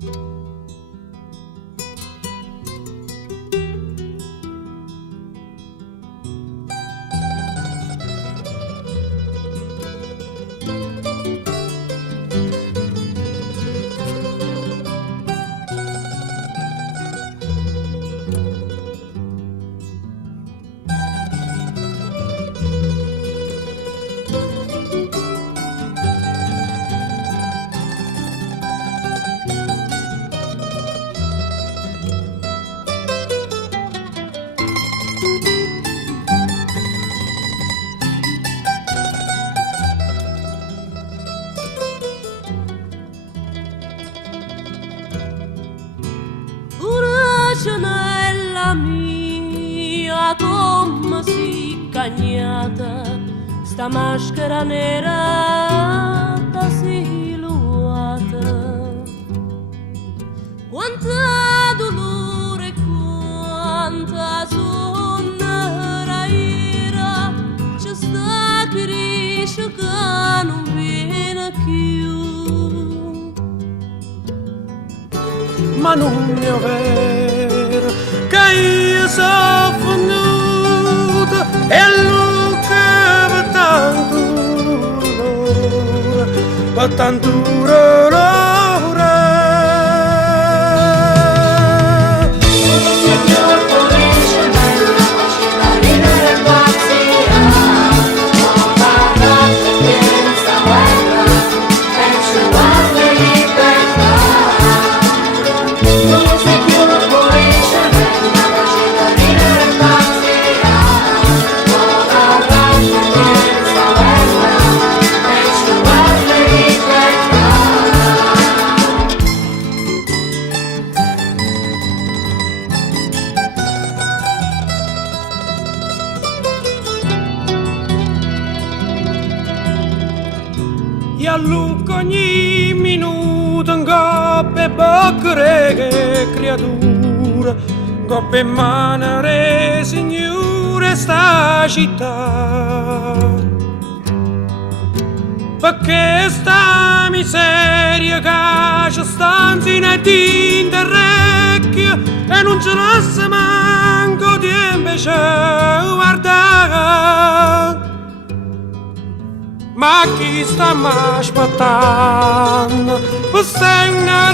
Ragione mia come si cagnata, sta maschera nera da siluata. Quanta dolore, quanta sonora ira, c'è sta che riesce che non viene più. Ma non è vero che io sono venuto e lui che per tanto dolore. E a lungo ogni minuto un coppe boccare creatura, coppe manare signore sta città. Perché sta miseria che ci stanza in interrecchio e non ce lascia manco di invece guardare. Ma chi sta aspettando? Questa è una